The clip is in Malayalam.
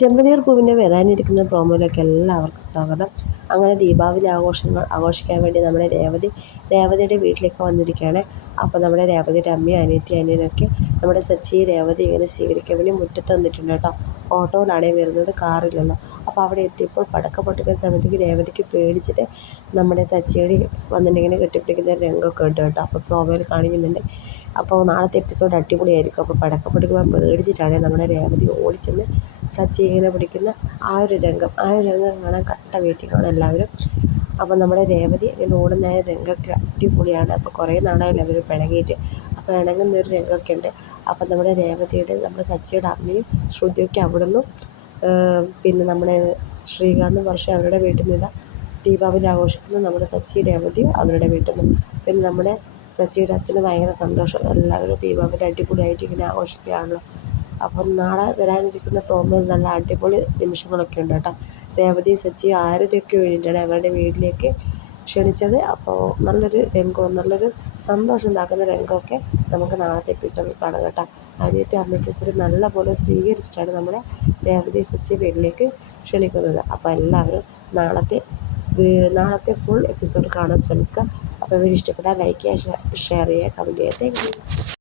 ചെമ്പനീർ പൂവിന്റെ വരാനിരിക്കുന്ന പ്രോമോയിലേക്ക് എല്ലാവർക്കും സ്വാഗതം. അങ്ങനെ ദീപാവലി ആഘോഷങ്ങൾ ആഘോഷിക്കാൻ വേണ്ടി നമ്മുടെ രേവതി രേവതിയുടെ വീട്ടിലേക്ക് വന്നിരിക്കുകയാണ്. അപ്പോൾ നമ്മുടെ രേവതിയുടെ അമ്മയും അനിയത്തി അനിയനൊക്കെ നമ്മുടെ സച്ചി രേവതി ഇങ്ങനെ സ്വീകരിക്കാൻ വേണ്ടി മുറ്റത്ത് വന്നിട്ടുണ്ട് കേട്ടോ. ഓട്ടോയിലാണേ വരുന്നത് കാറിലല്ല അപ്പോൾ അവിടെ എത്തിയപ്പോൾ പടക്കം പൊട്ടിക്കുന്ന സമയത്തേക്ക് രേവതിക്ക് പേടിച്ചിട്ട് നമ്മുടെ സച്ചിയുടെ വന്നിട്ടിങ്ങനെ കെട്ടിപ്പിടിക്കുന്ന രംഗമൊക്കെ ഉണ്ട് കേട്ടോ അപ്പോൾ പ്രോമോയിൽ കാണിക്കുന്നുണ്ട്. അപ്പോൾ നാളത്തെ എപ്പിസോഡ് അടിപൊളിയായിരിക്കും. അപ്പോൾ പടക്കം പൊട്ടിക്കുമ്പോൾ പേടിച്ചിട്ടാണ് നമ്മുടെ രേവതി ഓടിച്ചെന്ന് സച്ചി ഇങ്ങനെ പിടിക്കുന്ന ആ ഒരു രംഗം. ആ ഒരു രംഗം കാണാൻ കട്ട വെയിറ്റിംഗാണ് എല്ലാവരും അപ്പോൾ നമ്മുടെ രേവതി ഓടുന്ന രംഗമൊക്കെ അടിപൊളിയാണ്. അപ്പോൾ കുറേ നാളായില്ല അവർ പിണങ്ങിയിട്ട്. അപ്പോൾ ഇണങ്ങുന്ന ഒരു രംഗമൊക്കെ ഉണ്ട്. അപ്പോൾ നമ്മുടെ രേവതിയുടെ നമ്മുടെ സച്ചിയുടെ അമ്മയും ശ്രുതിയൊക്കെ അവിടുന്ന്. പിന്നെ നമ്മുടെ ശ്രീകാന്തും വർഷം അവരുടെ വീട്ടിൽ നിന്ന് ദീപാവലി ആഘോഷിക്കുന്നു. നമ്മുടെ സച്ചി രേവതിയും അവരുടെ വീട്ടിൽ നിന്നും. പിന്നെ നമ്മുടെ സച്ചിയുടെ അച്ഛന് ഭയങ്കര സന്തോഷം. എല്ലാവരും ദീപാവലി അടിപൊളിയായിട്ട് ഇങ്ങനെ ആഘോഷിക്കുകയാണല്ലോ. അപ്പം നാളെ വരാനിരിക്കുന്ന പ്രോമോയിൽ നല്ല അടിപൊളി നിമിഷങ്ങളൊക്കെ ഉണ്ട് കേട്ടോ. രേവതി സച്ചി ആരതിയൊക്കെ വേണ്ടിയിട്ടാണ് അവരുടെ വീട്ടിലേക്ക് ക്ഷണിച്ചത്. അപ്പോൾ നല്ലൊരു രംഗവും നല്ലൊരു സന്തോഷം ഉണ്ടാക്കുന്ന രംഗമൊക്കെ നമുക്ക് നാളത്തെ എപ്പിസോഡിൽ കാണാം കേട്ടോ. അനിയത്തെ അമ്മയ്ക്ക് കൂടി നല്ലപോലെ സ്വീകരിച്ചിട്ടാണ് നമ്മുടെ രേവതി സച്ചി വീട്ടിലേക്ക് ക്ഷണിക്കുന്നത്. അപ്പോൾ എല്ലാവരും നാളത്തെ നാളത്തെ ഫുൾ എപ്പിസോഡ് കാണാൻ ശ്രമിക്കുക. അപ്പോൾ വീഡിയോ ഇഷ്ടപ്പെട്ടാൽ ലൈക്ക് ചെയ്യുക ഷെയർ ചെയ്യുക കമന്റ് ചെയ്യുക. താങ്ക്